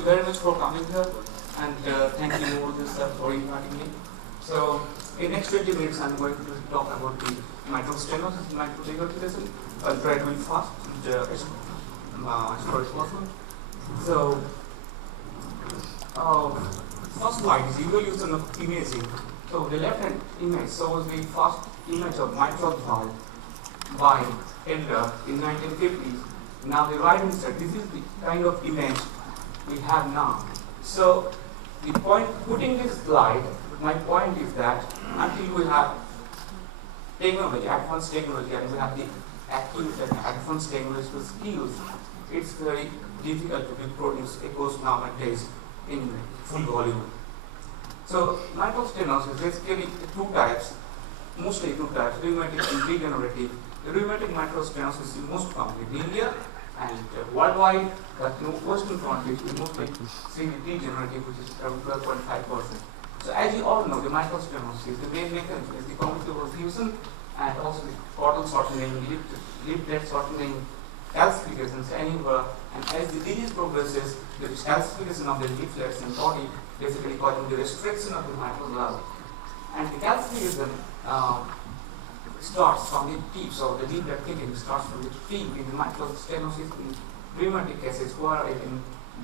you very much for coming here, and thank you Moses for inviting me. So, in next 20 minutes, I'm going to talk about the mitral stenosis, mitral regurgitation. I'll try to be fast and as short as possible. So, first slide is usually used in imaging. So, the left-hand image shows the first image of mitral valve by Elder in 1950s. Now, the right-hand side, this is the kind of image we have now. So, the point putting this slide, my point is that until we have technology, advanced technology, and we have the acute and advanced technological skills, it's very difficult to reproduce echoes nowadays in full volume. So, mitral stenosis basically two types, mostly two types, rheumatic and degenerative. The rheumatic mitral stenosis is most common in India and worldwide, but in Western countries we mostly see the degenerative, which is around 12.5%. So as you all know, the mitral stenosis, the main mechanism is the commissural fusion and also the caudal shortening, leaflet shortening, calcifications anywhere, and as the disease progresses, the calcification of the leaflets and body basically causing the restriction of the mitral valve. And the calcification starts from the tips, or the leaflet thickening starts from the tip in the mitral stenosis in rheumatic cases, where in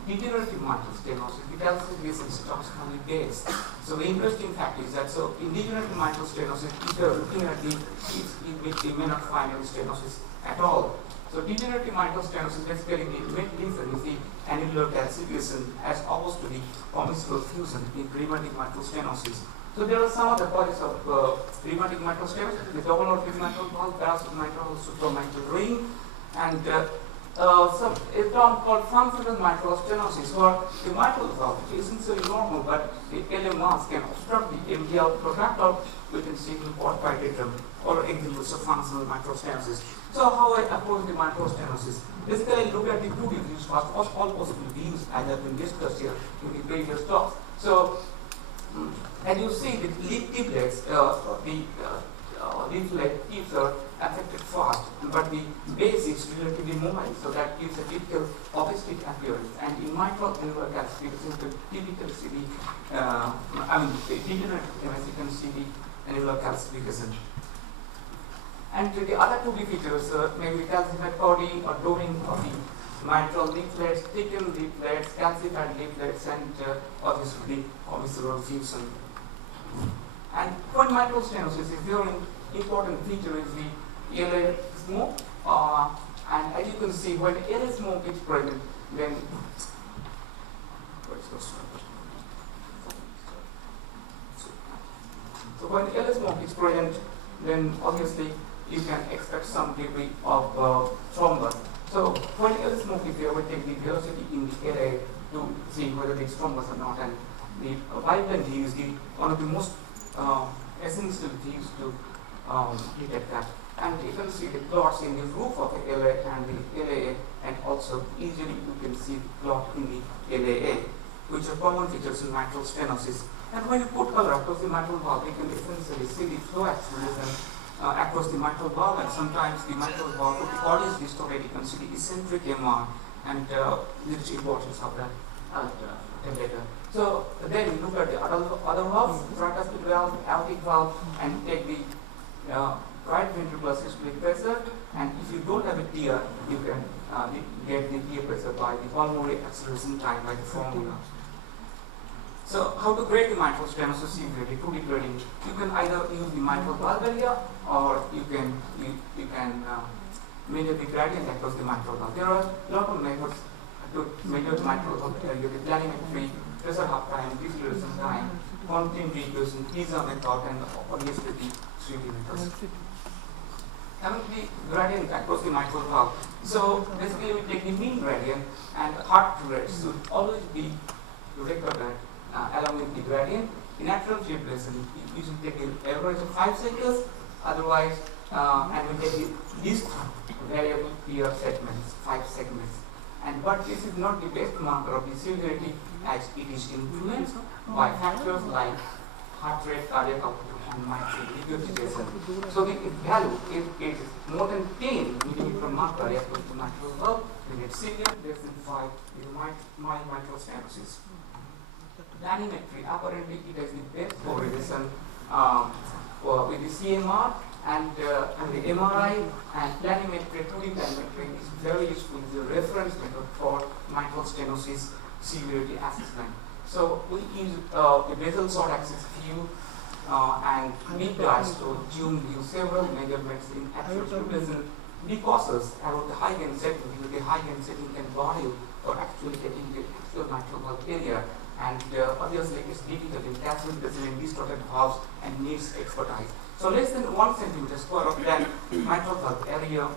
degenerative mitral stenosis, the calcification starts from the base. So the interesting fact is that so in degenerative mitral stenosis, if you are looking at the tips, you may not find any stenosis at all. So degenerative mitral stenosis basically the main reason is the annular calcification as opposed to the commissural fusion in rheumatic mitral stenosis. So there are some other causes of rheumatic mitral stenosis: the double aortic mitral valve, parasitic mitral, supramitral ring, and a term called functional mitral stenosis, where the mitral valve is essentially normal, but the LA mass can obstruct the MVL protractor. We can see the port pituitary or exhibits of functional mitral stenosis. So how I approach the mitral stenosis? Basically, look at the two views first. All possible views as have been discussed here in the previous talks. So, and you see the leaflets, leaflet tips are affected fast, but the base is relatively mobile, so that gives a typical obestic appearance. And in mitral annular calcification, you typically see the degenerative MS, you can see the annular calcification. And the other two features, maybe calcified cording or doring of the mitral leaflets, thickened leaflets, calcified leaflets, and obviously commissural fusion. And when mitral stenosis is very important feature is the LA smoke, and as you can see, when LA smoke is present, then so when LA smoke is present, then obviously you can expect some degree of thrombus. So when LA smoke is there, we take the velocity in the LA to see whether it's thrombus or not, and the pipeline is the one of the most essential things to detect that. And you can see the clots in the roof of the LA and the LAA, and also easily you can see the clot in the LAA, which are common features in mitral stenosis. And when you put color across the mitral valve, you can essentially see the flow acceleration across the mitral valve, and sometimes the mitral valve, if the body is distorted, you can see the eccentric MR, and this importance of that later. So then look at the other valves, tricuspid valve, aortic valve, and take the right ventricular systolic pressure, and if you don't have a TR, you can get the TR pressure by the pulmonary acceleration time by the formula. So how to grade the mitral stenosis severity? Two grading. You can either use the mitral valve area, or you can measure the gradient across the mitral valve. There are a lot of methods to measure the mitral valve area: the planimetry, pressure half time, deceleration time, continuity equation, PISA method, and obviously the 3D methods. Coming to the gradient across the mitral valve. So basically we take the mean gradient, and heart rate should always be recorded along with the gradient. In atrial fibrillation, we should take the average of 5 cycles, otherwise, and we take the least variable PR segments, 5 segments. But this is not the best marker of the severity, as it is influenced by factors like heart rate, cardiac output, and mitral regurgitation. So the value, if it is more than 10 millimeter mercury equal to mitral valve, then it's severe, less than 5, you might mild mitral stenosis. Planimetry, apparently it has the best correlation with the CMR and the MRI, and planimetry, 2D planimetry is very useful as a reference method for mitral stenosis severity assessment. So we use the basal short axis view and mid diastole zoom view, several measurements in actual fibrillation. Be cautious about the high gain setting, because the high gain setting can bar you for actually getting the actual mitral valve area, and obviously it's difficult in calcification in distorted valves and needs expertise. So less than 1 centimeter square of that mitral valve area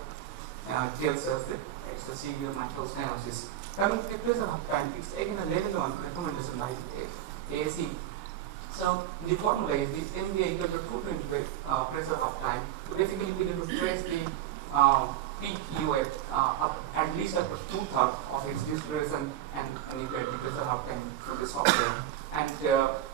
tells us that it's a severe mitral stenosis. Coming to the pressure of time, it's again a level 1 recommendation by ASE. So the formula is the MVA equal to 220 pressure of time. So basically we need to trace the peak UF up at least up to 2/3 of its duration, and you get the pressure of time through the software. And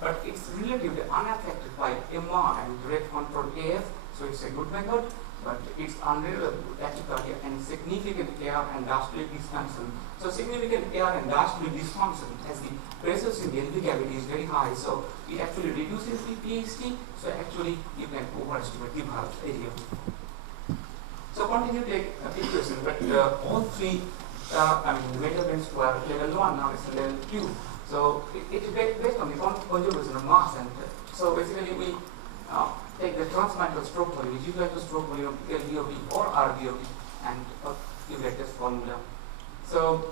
but it's relatively unaffected by MR and rate control AF, so it's a good method, but it's unreliable tachycardia and significant air and diastolic dysfunction. So significant air and diastolic dysfunction, as the pressures in the LV cavity is very high, so it actually reduces the PST, so actually you can overestimate the valve area. So continue to take equation, but all three measurements were level 1, now it's level 2. So it is based on the conservation of mass, and so basically we take the transmitral stroke volume, which is equal to stroke volume LVOT or RVOT, and you get this formula. So,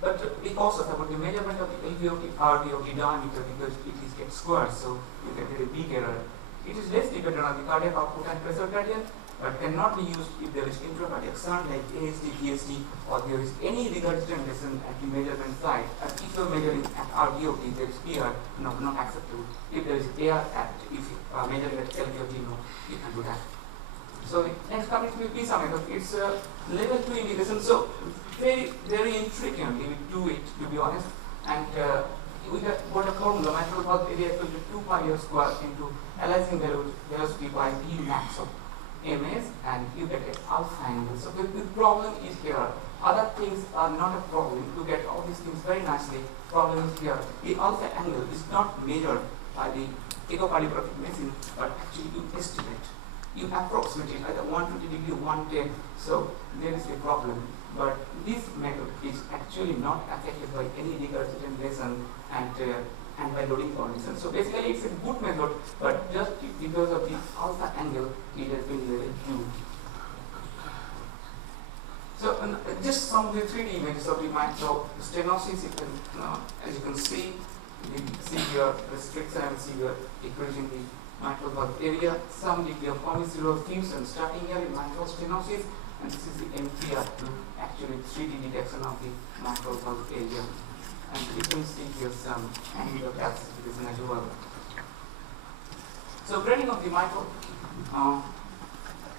but be cautious about the measurement of the LVOT, RVOT diameter, because it is get squared, so you get a big error. It is less dependent on the cardiac output and pressure gradient, but cannot be used if there is intracardiac shunt like ASD, PSD, or there is any regurgitant lesion at the measurement site. As if you are measuring at RVOT, there is PR, no, not acceptable. If there is AR at, if you are measuring at LVOT, no, you can do that. So next coming to the PISA method, it's level 2 indication. So very, very infrequently we do it, to be honest. And we got a formula, mitral valve area equal to 2 pi r square into aliasing velocity by V max of MS, and you get an alpha angle. So the problem is here. Other things are not a problem. You get all these things very nicely. Problem is here. The alpha angle is not measured by the echocardiographic machine, but actually you estimate. You approximate it either 120 degree, 110. So there is a problem. But this method is actually not affected by any regurgitant lesion and by loading conditions. So basically it's a good method, but just because of the alpha angle, it has been level 2. So just some of the 3D images of the mitral stenosis, you can, as you can see, the severe restriction and severe decrease in the mitral valve area, some degree of commissural fusion starting here in mitral stenosis, and this is the MTR to actually 3D detection of the mitral valve area. And you can see here some angular calcification as well. So grading of the mitral,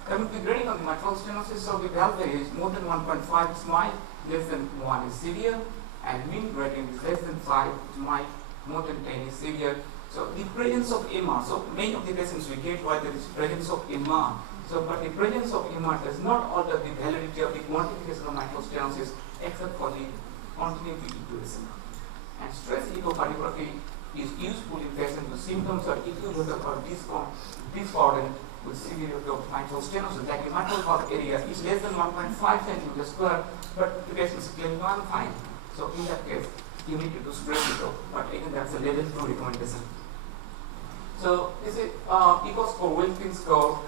coming to grading of the mitral stenosis, so the valve area is more than 1.5 is mild, less than 1 is severe, and mean gradient is less than 5 is mild, more than 10 is severe. So the presence of MR, so many of the patients we get why there is presence of MR. So but the presence of MR does not alter the validity of the quantification of mitral stenosis except for the continuity equation. And stress echocardiography is useful in patients with symptoms of equivocal or discordant with severity of mitral stenosis. Like the mitral valve area is less than 1.5 centimeters square, but the patient is claiming 1 fine. So in that case, you need to do stress echo, but again that's a level 2 recommendation. So this is echo score, Wilkins score.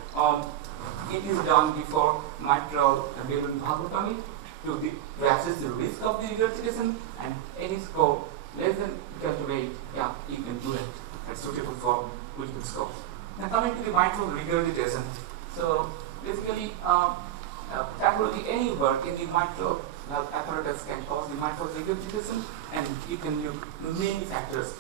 It is done before mitral balloon valvotomy to assess the risk of the regurgitation, and any score less than equal to 8, yeah, you can do it. It's suitable for Wilkins score. Now coming to the mitral regurgitation. So basically, pathology, any work in the mitral apparatus can cause the mitral regurgitation, and you can use many factors,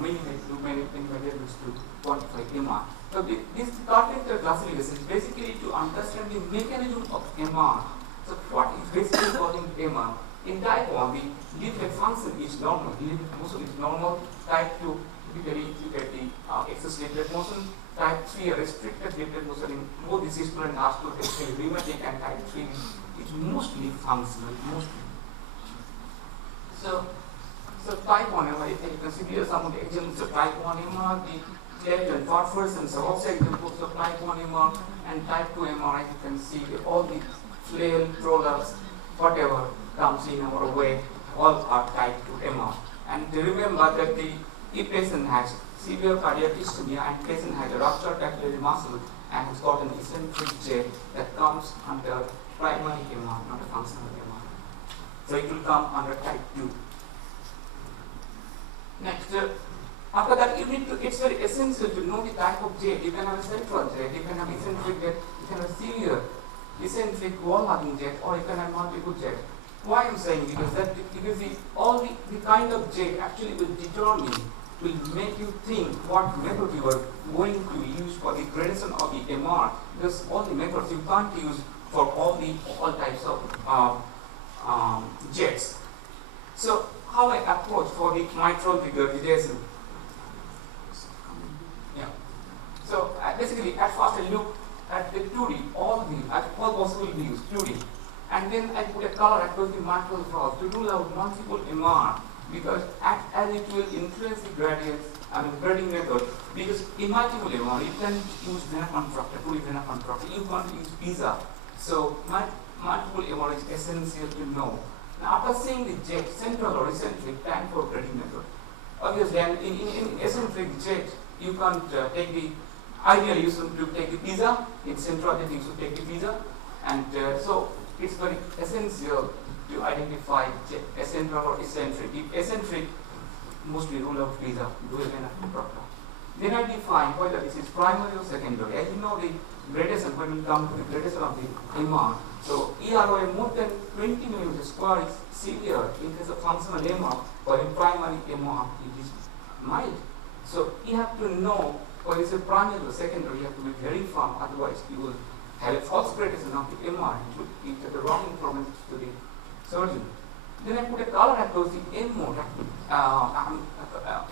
many measurements to quantify MR. So this Carpenter classification is basically to understand the mechanism of MR. So what is basically causing MR? In type 1, the leaflet function is normal, the leaflet motion is normal. Type 2, typically you get the excess leaflet motion. Type 3, a restricted leaflet motion in both the systole and diastole, basically rheumatic, and type 3 is mostly functional, mostly. So type 1 MR, you can see here some of the examples of type 1 MR, the cleft and perforations are also examples of type 1 MR, and type 2 MR, you can see all the flail, prolapse, whatever comes in our way, all are type 2 MR. And remember that if patient has severe cardiac ischemia and patient has a ruptured capillary muscle and has got an eccentric jet, that comes under primary MR, not a functional MR. So it will come under type 2. Next, after that, it's very essential to know the type of jet. You can have a central jet, you can have eccentric jet, you can have severe eccentric wall hugging jet, or you can have multiple jet. Why I'm saying because all the kind of jet actually will make you think what method you are going to use for the gradation of the MR, because all the methods you can't use for all types of jets. So how I approach for the mitral regurgitation? Yeah. So basically, at first I look at the 2D, all possible views, 2D, and then I put a color across the mitral valve to rule out multiple MR, because as it will influence the grading method, because in multiple MR you can use vena contracta, 2D vena contracta, you can't use PISA. So multiple MR is essential to know. Now after seeing the jet, central or eccentric, time for grading method. Obviously, in eccentric jet, you can't take the, ideally you should take the PISA, in central jet you should take the PISA, and so it's very essential to identify eccentric or eccentric. If eccentric, mostly rule out PISA, do a vena contracta. Then I define whether this is primary or secondary. As you know, the gradation, when we come to the gradation of the MR, so EROA more than 20 mm square is severe in case of functional MR, but in primary MR it is mild. So you have to know whether it's a primary or secondary, you have to be very firm, otherwise you will have a false gradation of the MR, it would give the wrong information to the surgeon. Then I put a color across the M mode, a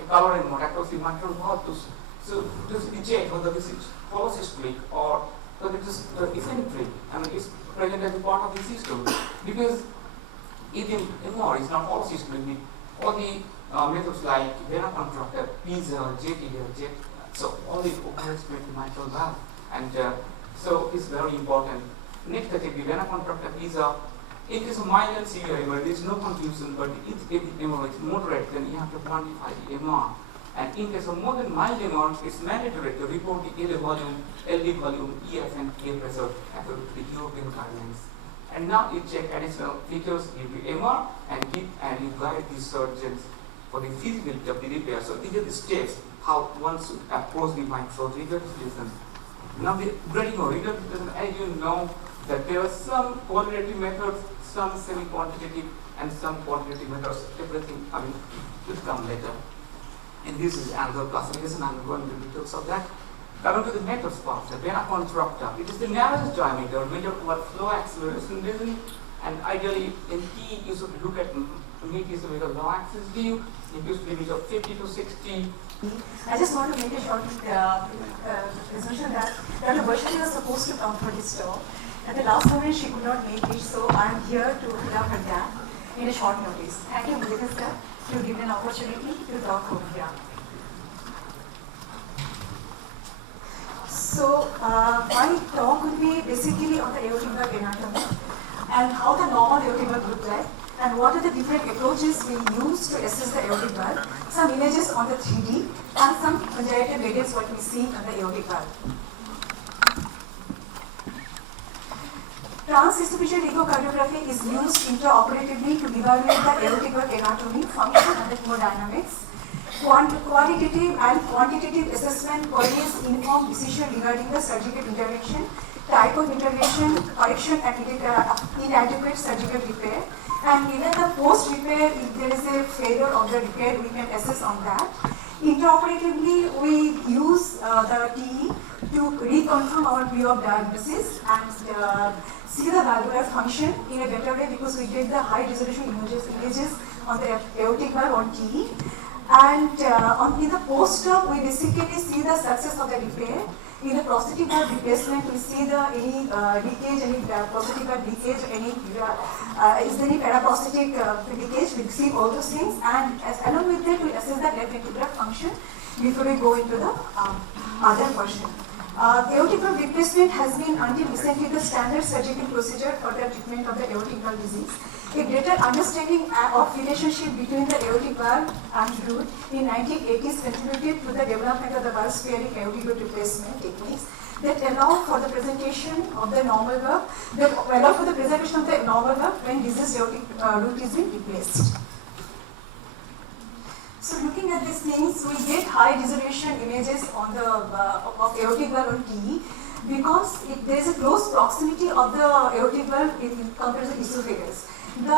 color M mode across the mitral valve. So this is the jet, whether this is polysystolic or whether it is eccentric, it's present as a part of the system. Because if the MR is not polysystolic, all the methods like vena contracta, PISA, jet, so all the overestimate the mitral valve, and so it's very important. Next, I take the vena contracta, PISA. It is a mild and severe MR, there is no confusion, but if the MR is moderate, then you have to quantify the MR. And in case of more than mild MR, it's mandatory to report the LA volume, LD volume, EF and K pressure according to the European guidelines. And now you check additional features, give the MR, and you guide the surgeons for the feasibility of the repair. So these are the steps how one should approach the mitral regurgitation. Now the grading or regurgitation, as you know, that there are some quantitative methods, some semi-quantitative, and some quantitative methods. Everything, will come later. And this is another classification. I'm going into details of that. Coming to the methods part, the vena contracta. It is the narrowest diameter measured over flow acceleration reason, and ideally in T you should look at meters with a low axis view. It gives limit of 50 to 60. I just want to make a short resolution that Dr. Vaishali was supposed to come for this talk. At the last moment she could not make it, so I am here to fill up her gap in a short notice. Thank you, Mudita sir, to give me an opportunity to talk over here. So my talk will be basically on the aortic valve anatomy and how the normal aortic valve look like, and what are the different approaches we use to assess the aortic valve, some images on the 3D, and some conjunctive gradients what we see on the aortic valve. Transesophageal echocardiography is used intraoperatively to evaluate the aortic valve anatomy, function, and the hemodynamics. Qualitative and quantitative assessment always inform decision regarding the surgical intervention, type of intervention, correction, and inadequate surgical repair. And even the post-repair, if there is a failure of the repair, we can assess on that. Intraoperatively, we use the TE to reconfirm our pre-op diagnosis and see the valvular function in a better way, because we get the high resolution images on the aortic valve on TE. And in the post-op, we basically see the success of the repair. In the prosthetic valve replacement, we see any leakage, any prosthetic valve leakage, is there any paraprosthetic leakage? We see all those things, and along with that, we assess the left ventricular function before we go into the other portion. Aortic valve replacement has been until recently the standard surgical procedure for the treatment of the aortic valve disease. A greater understanding of relationship between the aortic valve and root in 1980s contributed to the development of the valve sparing aortic root replacement techniques that allow for the presentation of the normal valve, when diseased aortic root is being replaced. So looking at these things, we get high resolution images on the of aortic valve on TE because there is a close proximity of the aortic valve in comparison to esophagus. The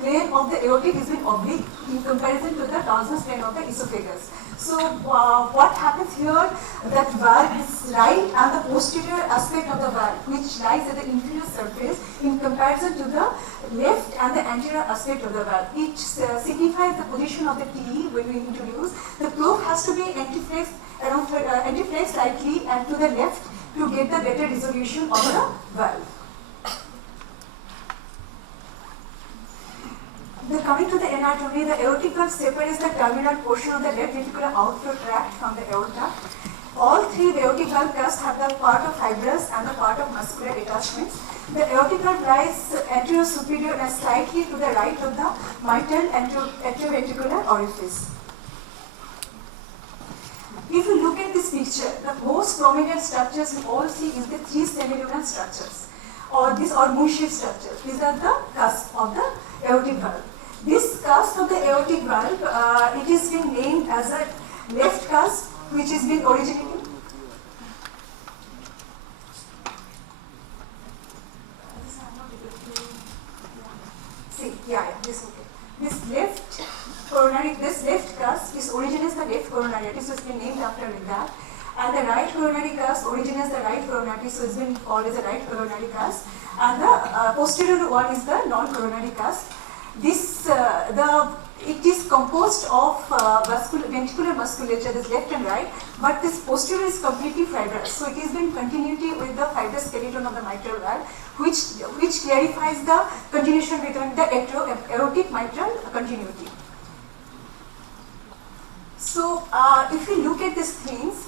plane of the aortic is been oblique in comparison to the transverse plane of the esophagus. So what happens here, that valve is right and the posterior aspect of the valve, which lies at the inferior surface in comparison to the left and the anterior aspect of the valve. It signifies the position of the TE when we introduce. The probe has to be antiflex slightly and to the left to get the better resolution of the valve. Coming to the anatomy, the aortic valve separates the terminal portion of the left ventricular outflow tract from the aorta. All three aortic valve cusps have the part of fibrous and the part of muscular attachments. The aortic valve lies anterior superior and slightly to the right of the mitral atrioventricular orifice. If you look at this picture, the most prominent structures we all see is the three semilunar structures, or moon-shaped structures. These are the cusps of the aortic valve. This cusp of the aortic valve, it is being named as a left cusp, which has been originating. This left cusp is originates the left coronary, so it's been named after that. And the right coronary cusp originates the right coronary, so it's been called as the right coronary cusp. And the posterior one is the non-coronary cusp. It is composed of ventricular musculature, this left and right, but this posterior is completely fibrous. So it is in continuity with the fibrous skeleton of the mitral valve, which clarifies the continuation between the aortic mitral continuity. So if you look at these things,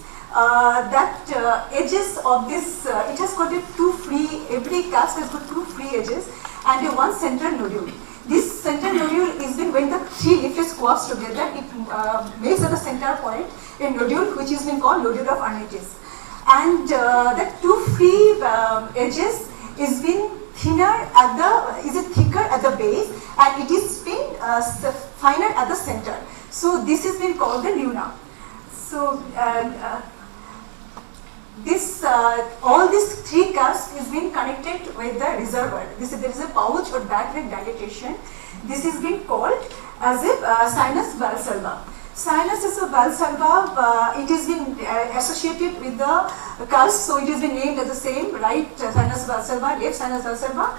edges of this, it has got every cusp has got two free edges and one central nodule. This central nodule is when the three leaflets co-opt together, it makes at the center point a nodule which is been called nodule of Arnaites. And the two free edges is been thicker at the base, and it is been finer at the center. So this has been called the luna. So all these three cusps is being connected with the reservoir. There is a pouch or back-leg dilatation. This is being called as a sinus valsalva. Sinus valsalva, it is been associated with the cusp, so it has been named as the same, right sinus valsalva, left sinus valsalva,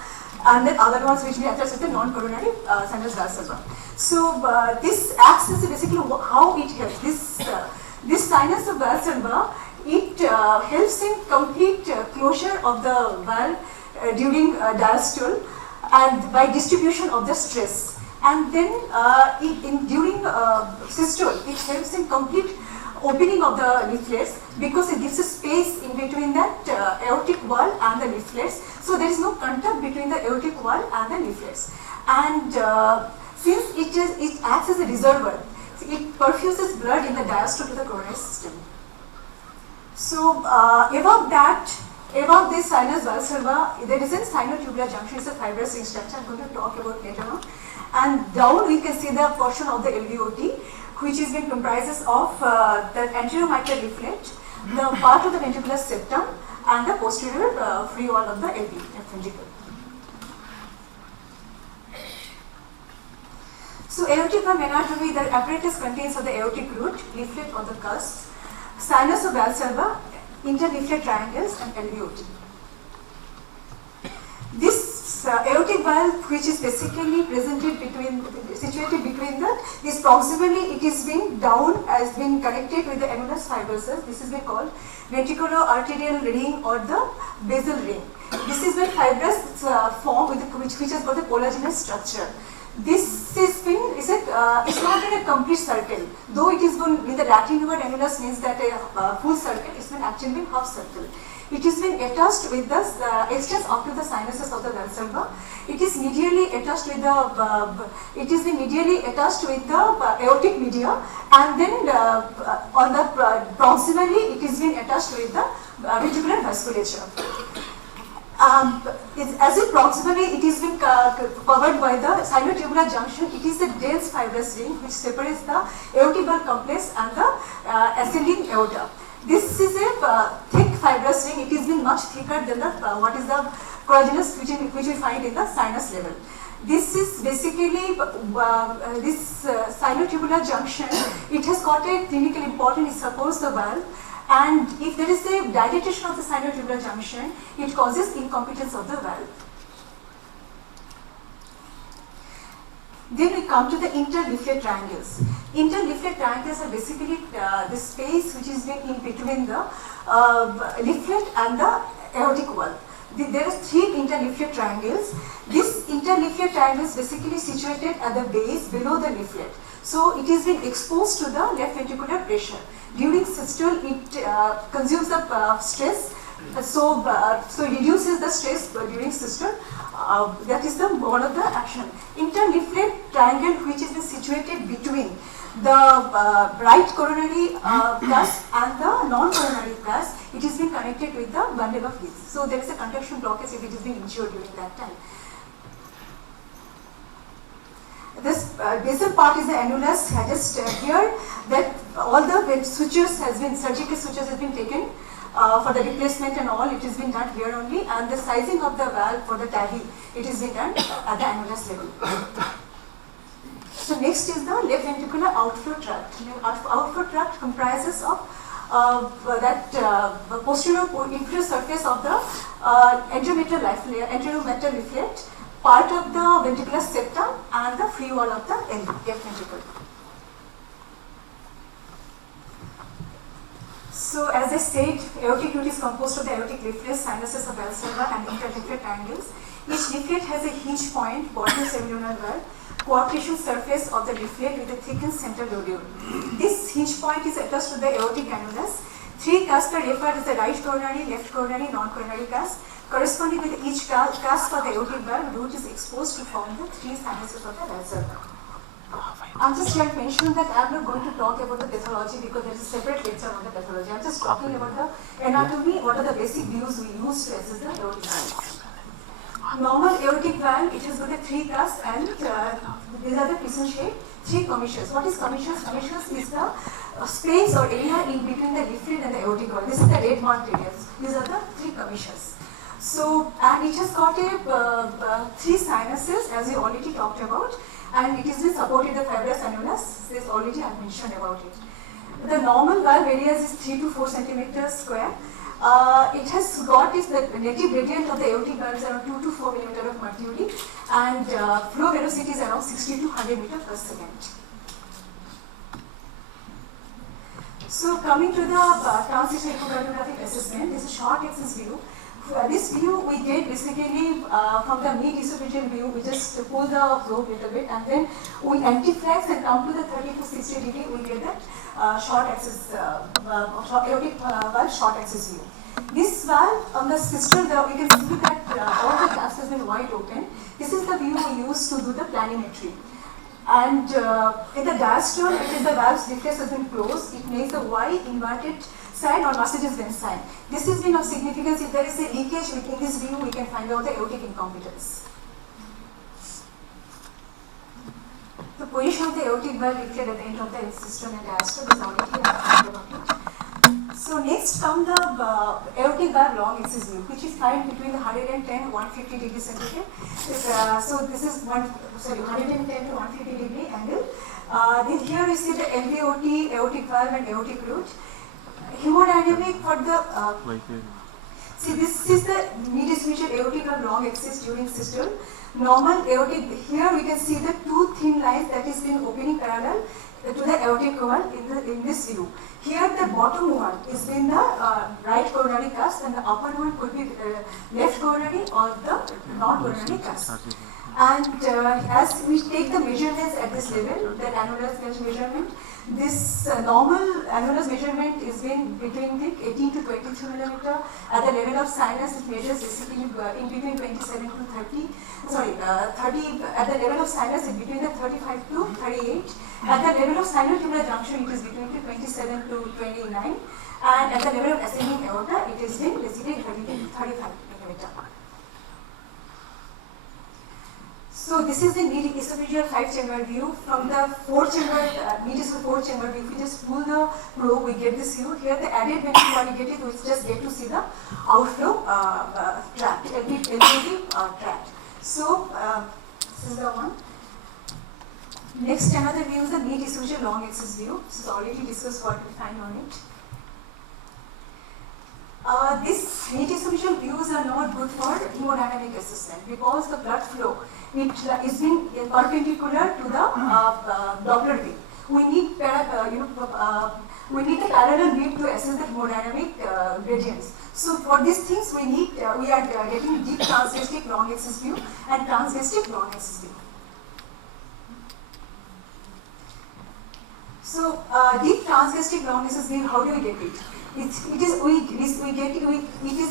and then other ones which we attach as the non-coronary sinus valsalva. So this acts as basically how it helps. This sinus valsalva, it helps in complete closure of the valve during diastole and by distribution of the stress. And then during systole, it helps in complete opening of the leaflets because it gives a space in between that aortic wall and the leaflets. So there is no contact between the aortic wall and the leaflets. And since it acts as a reservoir, it perfuses blood in the diastole to the coronary system. So above this sinus valsalva, there is a sinotubular junction. It's a fibrous ring structure I'm going to talk about later on. And down we can see the portion of the LVOT, which is being comprises of the anterior mitral leaflet, the part of the ventricular septum, and the posterior free wall of the LV, left ventricle. So aortic valve anatomy, the apparatus contains of the aortic root, leaflet on the cusp, sinus valsalva, interleaflet triangles, and LVOT. This aortic valve, which is basically situated between this proximally, it is being down, has been connected with the annulus fibrosus. This is been called ventricular-arterial ring or the basal ring. This is where fibrous form which has got a collagenous structure. This is been, it's not in a complete circle, though it is been in the Latin word annulus means that a full circle, it's been actually been half circle. It is been attached with the extends up to the sinuses of the valsalva. It is medially attached with the aortic media, and then on the proximally it is been attached with the ventricular vasculature. As it proximally, it is being covered by the sinotubular junction. It is a dense fibrous ring which separates the aortic valve complex and the ascending aorta. This is a thick fibrous ring. It is been much thicker than the what is the collagenous which we find in the sinus level. This is basically this sinotubular junction. It has got a clinical importance. It supports the valve. And if there is a dilatation of the sinotubular junction, it causes incompetence of the valve. Then we come to the interleaflet triangles. Interleaflet triangles are basically the space which is in between the leaflet and the aortic valve. There are 3 interleaflet triangles. This interleaflet triangle is basically situated at the base below the leaflet. So it is being exposed to the left ventricular pressure. During systole, it consumes the stress, so reduces the stress during systole. That is one of the action. Interleaflet triangle, which is situated between the right coronary cusp and the non-coronary cusp, it is being connected with the bundle of leads. So there is a conduction blockage if it is being injured during that time. This basal part is the annulus. Just here that all the sutures has been, surgical sutures has been taken for the replacement and all. It has been done here only, and the sizing of the valve for the TAVI, it is being done at the annulus level. So next is the left ventricular outflow tract. Outflow tract comprises of posterior inferior surface of the anterometal leaflet, part of the ventricular septum and the free wall of the left ventricle. So as I said, aortic root is composed of the aortic leaflet, sinuses of valsalva and interleaflet triangles. Each leaflet has a hinge point, bottom semillunar valve, coarctation surface of the leaflet with a thickened central lobule. This hinge point is attached to the aortic annulus. 3 cusps are referred as the right coronary, left coronary, non-coronary cusp. Corresponding with each cusp of the aortic valve, root is exposed to form the 3 sinuses of the valsalva. I'm just here to mention that I'm not going to talk about the pathology because there is a separate lecture on the pathology. I'm just talking about the anatomy, what are the basic views we use to assess the aortic valve. Normal aortic valve, it has got a 3 cusps and these are the crescent shape, 3 commissures. What is commissures? Commissures is the space or area in between the leaflet and the aortic valve. This is the red marked areas. These are the 3 commissures. So, and it has got a 3 sinuses as we already talked about, and it is supported the fibrous annulus. This already I have mentioned about it. The normal valve areas is 3 to 4 centimeters square. It has got its the native gradient of the aortic valve is around 2 to 4 millimeter of mercury, and flow velocity is around 60 to 100 meters per second. So coming to the transition echocardiographic assessment, this is a short axis view. This view we did basically from the mid-esophageal view, we just pull the probe a little bit and then we anti-flex and come to the 30 to 60 degree, we get that short axis, aortic valve short axis view. This valve on the system, we can see that all the cusps has been wide open. This is the view we use to do the planimetry. And in the diastole, it is the valve's leaflet has been closed. It makes a Y inverted sign or Mercedes Benz sign. This has been of significance. If there is a leakage in this view, we can find out the aortic incompetence. The position of the aortic valve leaflet at the end of the system and diastole is already about. So next come the aortic valve long axis view, which is found between the 110 and 150 degrees centigrade. So this is 110 to 150 degree angle. Then here we see the LVOT, aortic valve and aortic root. Hemodynamic for the See, this is the mid-distributed aortic valve long axis during systole. Normal aortic, here we can see the two thin lines that is been opening parallel to the aortic wall in this view. Here the bottom one is been the right coronary cusp and the upper one could be left coronary or the non-coronary cusp. And as we take the measurements at this level, the annulus measurement, this normal annulus measurement is been between 18 to 22 millimeter. At the level of sinus, it measures basically in between 27 to 30. Sorry, 30 at the level of sinus, it between the 35 to 38. At the level of sinotubular junction, it is between 27 to 29. And at the level of ascending aorta, it is in basically 30 to 35 millimeter. So this is the mid-esophageal 5-chamber view. From the 4-chamber, mid-esophageal 4-chamber view, if we just pull the probe, we get this view. Here the added benefit when we get it, we just get to see the outflow tract, LVP tract. So this is the one. Next, another view is the mid-esophageal long axis view. This is already discussed what we find on it. These mid-esophageal views are not good for hemodynamic assessment because the blood flow is being perpendicular to the Doppler beam. We need we need the parallel beam to assess the hemodynamic gradients. So for these things we are getting deep transgastric long axis view and transgastric long axis view. So deep transgastric long axis view, how do we get it? It is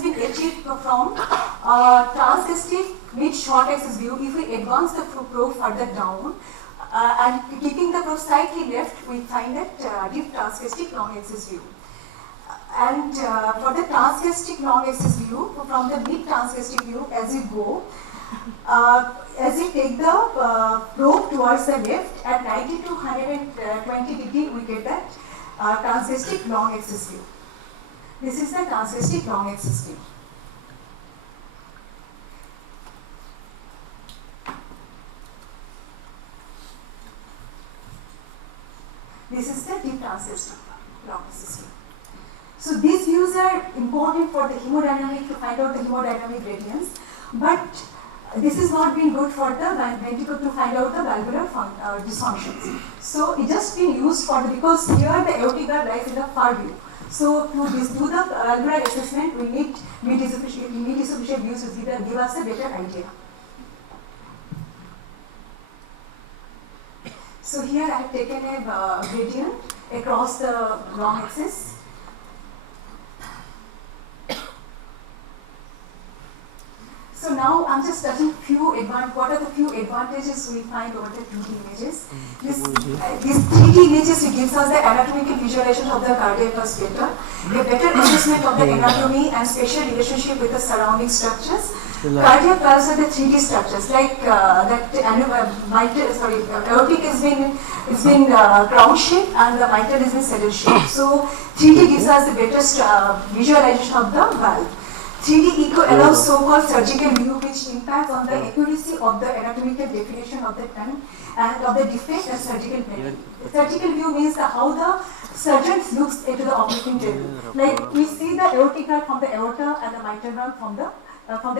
been achieved from transgastric mid short axis view. If we advance the probe further down and keeping the probe slightly left, we find that deep transgastric long axis view. And for the transgastric long axis view, from the mid transgastric view, as you go, as you take the probe towards the left at 90 to 120 degree, we get that transgastric long axis view. This is the transgastric long axis view. This is the deep transgastric long axis view. So these views are important for the hemodynamic to find out the hemodynamic gradients, but this is not been good for the ventricle to find out the valvular dysfunctions. So it just been used for because here the aortic valve lies in the far view. So to do the valvular assessment, we need mid-esophageal views to give us a better idea. So here I have taken a gradient across the long axis. So now I'm just touching what are the few advantages we find over the 2D images. These 3D images gives us the anatomical visualization of the cardiac valves better, a better assessment of the anatomy and spatial relationship with the surrounding structures. Cardiac valves are the 3D structures, like aortic is being crown shaped and the mitral is in saddle shaped. So 3D gives us the better visualization of the valve. 3D echo allows so-called surgical view which impacts on the accuracy of the anatomical definition of the tongue and of the defect and surgical planning. Surgical view means how the surgeon looks into the operating table. Like we see the aortic valve from the aorta and the mitral valve from the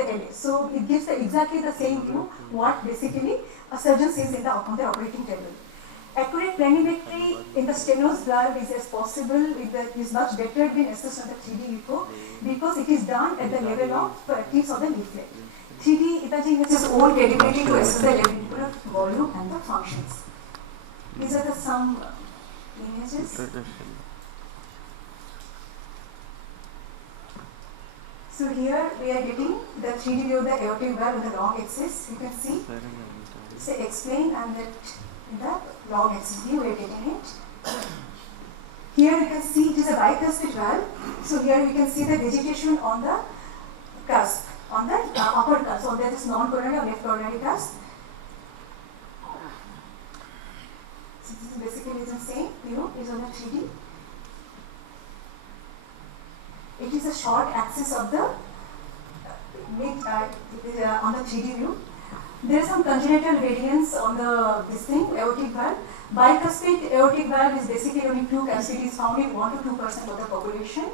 LA. So it gives exactly the same view what basically a surgeon sees on the operating table. Accurate planimetry in the stenos valve is as possible, is much better than assessed on the 3D echo because it is done at the level of tips of the leaflet. 3D imaging has its own credibility to assess the ventricular volume and the functions. These are some images. So here we are getting the 3D view of the aortic valve with the long axis. You can see, say explain and that in the long axis view we are getting it. Here you can see it is a bicuspid valve. So here we can see the vegetation on the cusp, on the upper cusp. So that is non-coronary or left coronary cusp. So this is basically the same view is on the 3D. It is a short axis of the on the 3D view. There is some congenital variance on the aortic valve. Bicuspid aortic valve is basically only two cavities found in 1 to 2% of the population.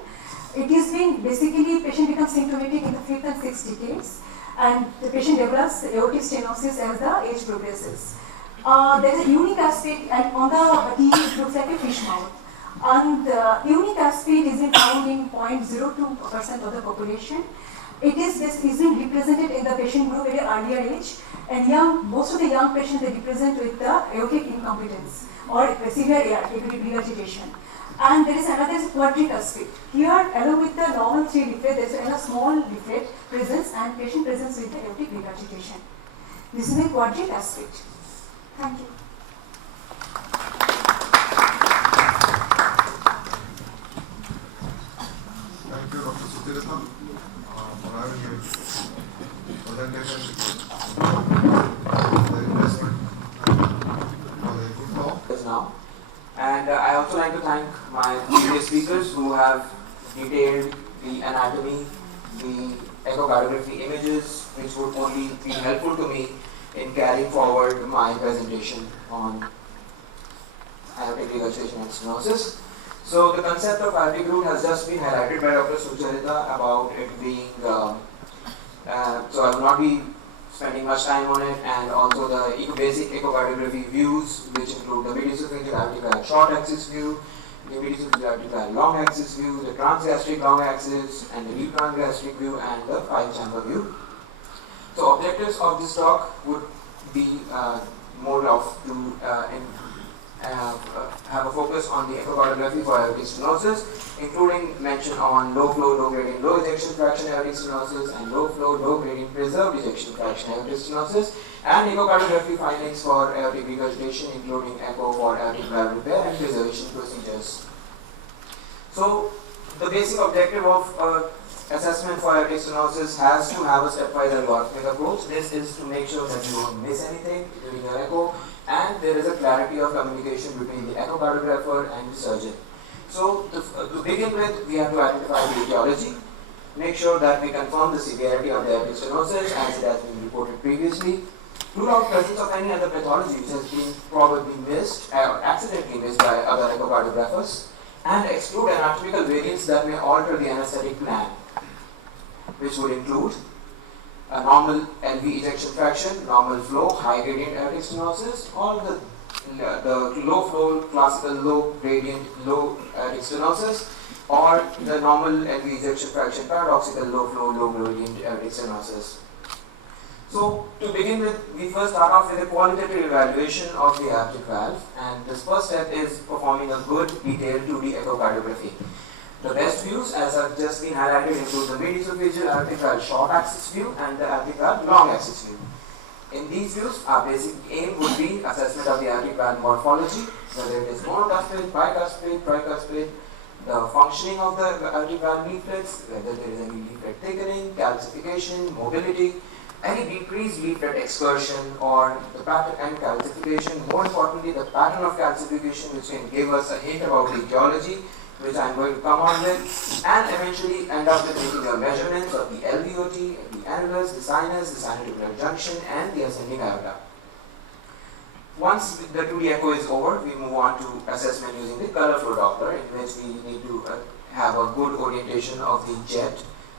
It is being basically patient becomes symptomatic in the 5th and 6th decades, and the patient develops aortic stenosis as the age progresses. There is a unique aspect, and on the T it looks like a fish mouth. And the unique aspect is found in 0.02% of the population. It is being represented in the patient group at an earlier age, and most of the young patients they represent with the aortic incompetence or severe aortic regurgitation. And there is another quadric aspect. Here, along with the normal 3 leaflet, there is a small leaflet presence and patient presence with the aortic regurgitation. This is the quadric aspect. Thank you. Thank you, Dr. Sutirthan, for having a presentation, the investment for the good talk. Now. And I also like to thank my previous speakers who have detailed the anatomy, the echocardiography images, which would only be helpful to me in carrying forward my presentation on aortic regurgitation and stenosis. So the concept of aortic root has just been highlighted by Dr. Sucharita about it being, so I will not be spending much time on it, and also the basic echocardiography views, which include the mediasophageal aortic valve short axis view, the mediasophageal aortic valve long axis view, the transgastric long axis, and the deep transgastric view, and the 5-chamber view. So objectives of this talk would be more of to have a focus on the echocardiography for aortic stenosis, including mention on low flow, low gradient, low ejection fraction aortic stenosis, and low flow, low gradient, preserved ejection fraction aortic stenosis, and echocardiography findings for aortic regurgitation, including echo for aortic valve repair and preservation procedures. So the basic objective of assessment for aortic stenosis has to have a stepwise algorithmic approach. This is to make sure that you don't miss anything during your echo, and there is a clarity of communication between the echocardiographer and the surgeon. So to begin with, we have to identify the etiology, make sure that we confirm the severity of the aortic stenosis as it has been reported previously, rule out presence of any other pathology which has been probably missed or accidentally missed by other echocardiographers, and exclude anatomical variants that may alter the anesthetic plan, which would include a normal LV ejection fraction, normal flow, high gradient aortic stenosis, or the low flow, classical low gradient, low aortic stenosis, or the normal LV ejection fraction, paradoxical low flow, low gradient aortic stenosis. So to begin with, we first start off with a qualitative evaluation of the aortic valve, and this first step is performing a good detailed 2D echocardiography. The best views, as have just been highlighted, include the mediasophageal aortic valve short axis view and the aortic valve long axis view. In these views, our basic aim would be assessment of the aortic valve morphology, whether it is monocuspid, bicuspid, tricuspid, the functioning of the aortic valve leaflets, whether there is any leaflet thickening, calcification, mobility, any decreased leaflet excursion, or the pattern and calcification. More importantly, the pattern of calcification, which can give us a hint about the etiology, which I am going to come on with, and eventually end up with making the measurements of the LVOT, the annulus, the sinus, the sinotubular junction, and the ascending aorta. Once the 2D echo is over, we move on to assessment using the color flow Doppler, in which we need to have a good orientation of the jet,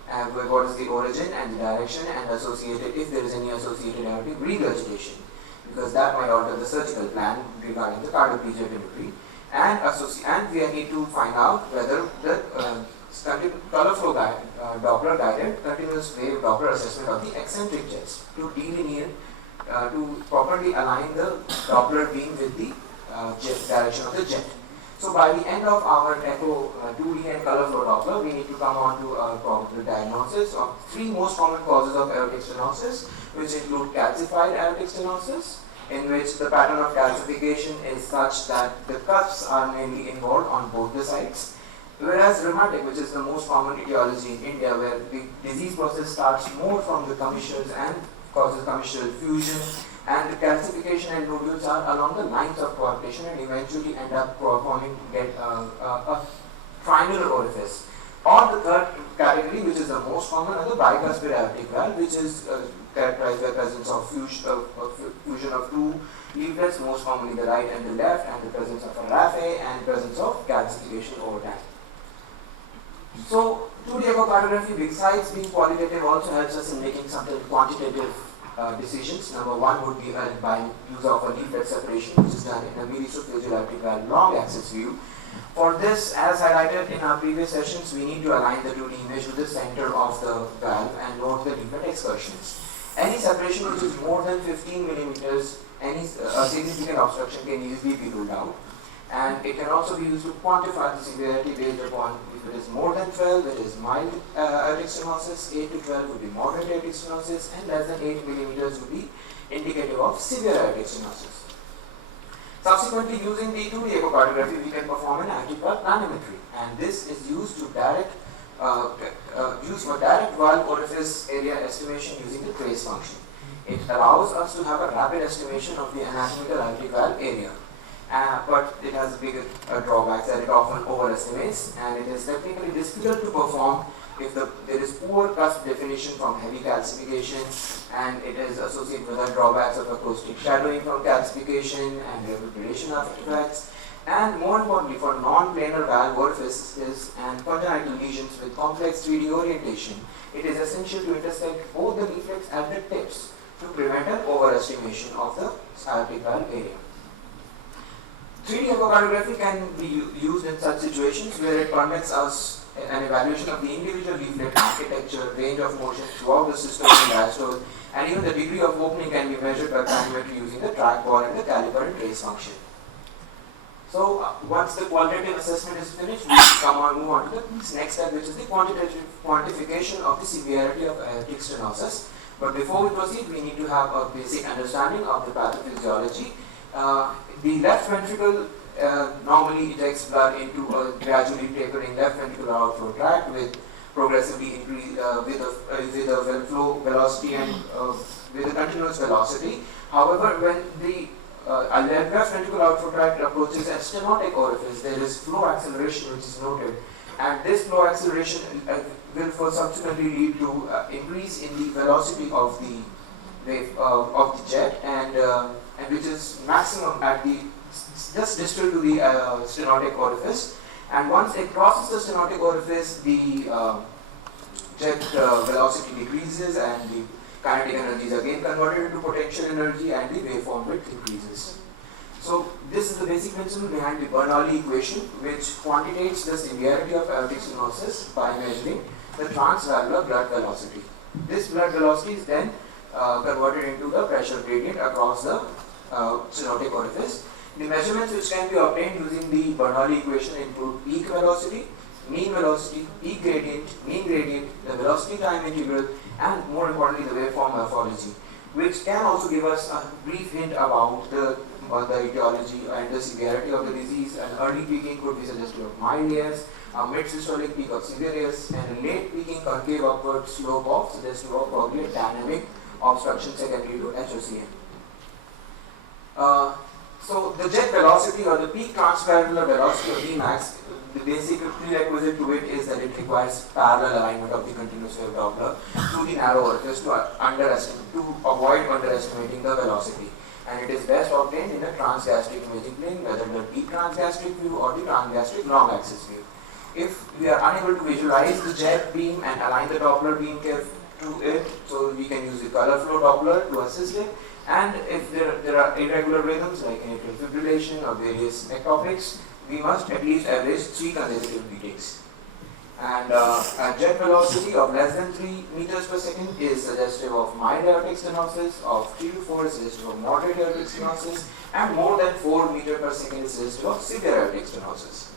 what is the origin and the direction, and associated, if there is any associated aortic regurgitation, because that might alter the surgical plan regarding the cardioplegia delivery. And we need to find out whether the color flow Doppler guided continuous wave Doppler assessment of the eccentric jets to delineate, to properly align the Doppler beam with the direction of the jet. So by the end of our echo 2D and color flow Doppler, we need to come on to a probable diagnosis of 3 most common causes of aortic stenosis, which include calcified aortic stenosis, in which the pattern of calcification is such that the cusps are mainly involved on both the sides, whereas rheumatic, which is the most common etiology in India, where the disease process starts more from the commissures and causes commissure fusion, and the calcification and nodules are along the lines of coarctation and eventually end up forming a triangular orifice. Or the third category, which is the most common, are the bicuspid aortic valve, which is characterized by presence of fusion of 2 leaflets, most commonly the right and the left, and the presence of a raphe and presence of calcification over time. So 2D echocartography, besides being qualitative, also helps us in making certain quantitative decisions. Number one would be by use of a leaflet separation, which is done in a mesotracheal valve long axis view. For this, as highlighted in our previous sessions, we need to align the 2D image with the center of the valve and note the leaflet excursions. Any separation which is more than 15 millimeters, any significant obstruction can easily be ruled out. And it can also be used to quantify the severity based upon if it is more than 12, it is mild aortic stenosis, 8 to 12 would be moderate aortic stenosis, and less than 8 millimeters would be indicative of severe aortic stenosis. Subsequently, using the 2D echocardiography, we can perform an anti-valve planimetry, and this is used to use for direct valve orifice area estimation using the trace function. It allows us to have a rapid estimation of the anatomical aortic valve area. But it has bigger drawbacks that it often overestimates, and it is technically difficult to perform if there is poor cusp definition from heavy calcification, and it is associated with the drawbacks of acoustic shadowing from calcification and reverberation artifacts. And more importantly, for non-planar valve orifices and congenital lesions with complex 3D orientation, it is essential to intersect both the leaflets at the tips to prevent an overestimation of the aortic valve area. 3D echocardiography can be used in such situations where it permits us an evaluation of the individual leaflet architecture, range of motion throughout the system and diastole, and even the degree of opening can be measured by planimetry using the trackball and the caliper and trace function. So once the qualitative assessment is finished, we move on to the next step, which is the quantitative quantification of the severity of aortic stenosis. But before we proceed, we need to have a basic understanding of the pathophysiology. The left ventricle normally ejects blood into a gradually tapering left ventricular outflow tract with progressively increase with a flow velocity and with a continuous velocity. However, when the left ventricular outflow tract approaches a stenotic orifice, there is flow acceleration which is noted, and this flow acceleration will subsequently lead to increase in the velocity of the wave of the jet, and which is maximum at the just distal to the stenotic orifice. And once it crosses the stenotic orifice, the jet velocity decreases and the kinetic energy is again converted into potential energy and the waveform width increases. So this is the basic principle behind the Bernoulli equation, which quantitates the severity of aortic stenosis by measuring the transvalvular blood velocity. This blood velocity is then converted into the pressure gradient across the stenotic orifice. The measurements which can be obtained using the Bernoulli equation include peak velocity, peak gradient, mean gradient, the velocity time integral, and more importantly the waveform morphology, which can also give us a brief hint about the etiology and the severity of the disease. An early peaking could be suggestive of mild AS, a mid-systolic peak of severe AS, and a late peaking concave upward slope of suggestive of probably a dynamic obstruction secondary to HOCM. So the jet velocity or the peak transvalvular velocity of Vmax, the basic prerequisite to it is that it requires parallel alignment of the continuous wave Doppler to the narrow orifice to avoid underestimating the velocity. And it is best obtained in a transgastric imaging plane, whether the deep transgastric view or the transgastric long axis view. If we are unable to visualize the jet beam and align the Doppler beam curve to it, so we can use the color flow Doppler to assist it. And if there are irregular rhythms like atrial fibrillation or various ectopics, we must at least average 3 consecutive beatings. And a jet velocity of less than 3 meters per second is suggestive of mild aortic stenosis, of 3 to 4 is suggestive of moderate aortic stenosis, and more than 4 meters per second is suggestive of severe aortic stenosis.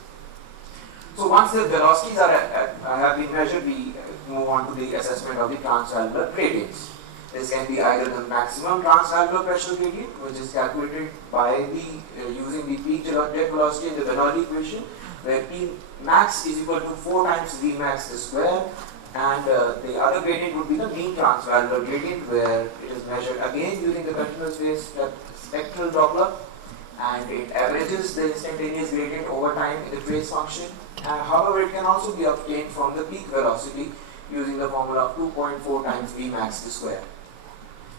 So once the velocities have been measured, we move on to the assessment of the transvalvular gradients. This can be either the maximum transvalvular pressure gradient, which is calculated by using the peak jet velocity in the Bernoulli equation, where P max is equal to 4 times V max the square, and the other gradient would be the mean transvalvular gradient, where it is measured again using the continuous wave spectral Doppler, and it averages the instantaneous gradient over time in the trace function. However, it can also be obtained from the peak velocity using the formula of 2.4 times V max the square.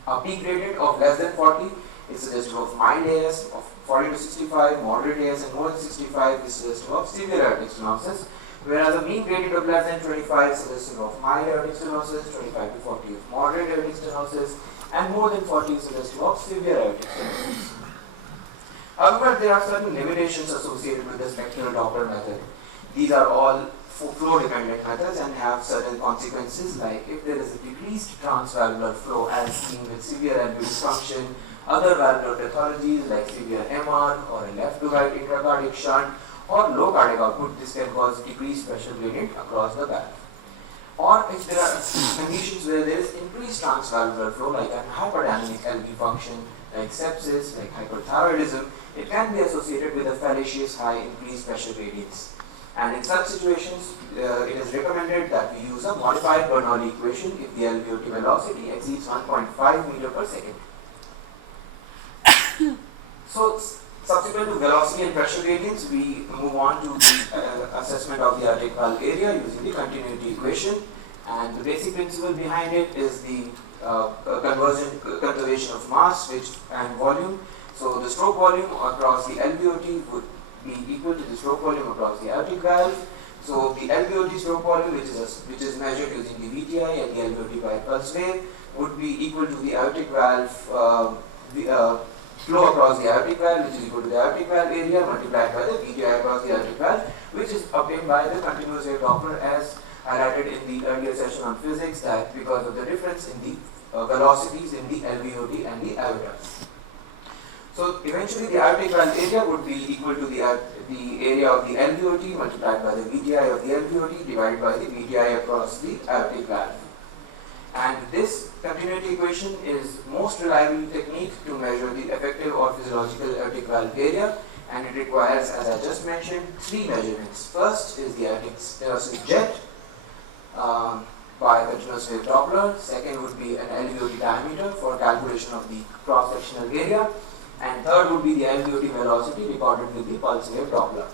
A peak gradient of less than 40 is suggestive of mild AS, of 40 to 65, moderate AS, and more than 65 is suggestive of severe aortic stenosis. whereas a mean gradient of less than 25 is suggestive of mild aortic stenosis, 25 to 40 of moderate aortic stenosis, and more than 40 is suggestive of severe aortic stenosis. However, there are certain limitations associated with the spectral Doppler method. These are all flow-dependent methods and have certain consequences, like if there is a decreased transvalvular flow as seen with severe LV dysfunction, other valvular pathologies like severe MR or a left to right intracardiac shunt or low cardiac output, this can cause decreased pressure gradient across the valve. Or if there are conditions where there is increased transvalvular flow like an hyperdynamic LV function, like sepsis, like hyperthyroidism, it can be associated with a fallacious high increased pressure gradients. And in such situations, it is recommended that we use a modified Bernoulli equation if the LVOT velocity exceeds 1.5 meter per second. So, subsequent to velocity and pressure gradients, we move on to the assessment of the aortic valve area using the continuity equation. And the basic principle behind it is the conservation of mass and volume. So, the stroke volume across the LVOT would be equal to the stroke volume across the aortic valve. So the LVOT stroke volume, which is measured using the VTI and the LVOT by pulse wave, would be equal to the aortic valve flow across the aortic valve, which is equal to the aortic valve area multiplied by the VTI across the aortic valve, which is obtained by the continuous wave Doppler, as highlighted in the earlier session on physics, that because of the difference in the velocities in the LVOT and the aorta. So eventually the aortic valve area would be equal to the area of the LVOT multiplied by the VTI of the LVOT divided by the VTI across the aortic valve. And this continuity equation is most reliable technique to measure the effective or physiological aortic valve area, and it requires, as I just mentioned, 3 measurements. First is the aortic stenosis jet by continuous wave Doppler. Second would be an LVOT diameter for calculation of the cross-sectional area. And third would be the LVOT velocity recorded with the pulse wave Doppler.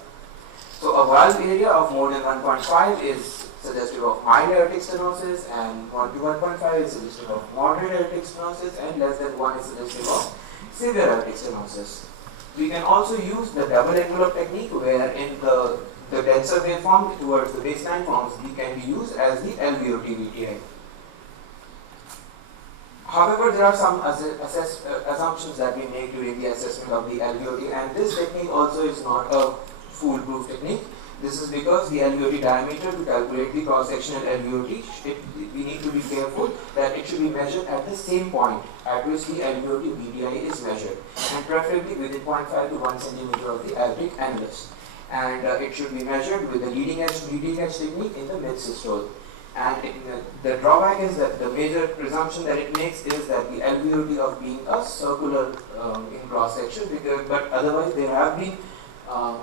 So a valve area of more than 1.5 is suggestive of mild aortic stenosis, and 1 to 1.5 is suggestive of moderate aortic stenosis, and less than 1 is suggestive of severe aortic stenosis. We can also use the double envelope technique, where in the denser waveform towards the baseline forms can be used as the LVOT VTI. However, there are some assumptions that we make during the assessment of the LVOT, and this technique also is not a foolproof technique. This is because the LVOT diameter, to calculate the cross-sectional LVOT, we need to be careful that it should be measured at the same point at which the LVOT VTI is measured, and preferably within 0.5 to 1 centimeter of the aortic annulus. And it should be measured with the leading edge technique in the mid-systole. And the drawback is that the major presumption that it makes is that the LVOT of being a circular in cross-section, but otherwise there have been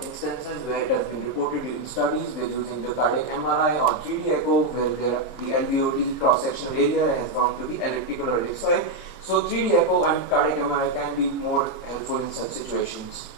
instances where it has been reported in studies with using the cardiac MRI or 3D echo, where the LVOT cross-sectional area has found to be elliptical or ellipsoid. So 3D echo and cardiac MRI can be more helpful in such situations.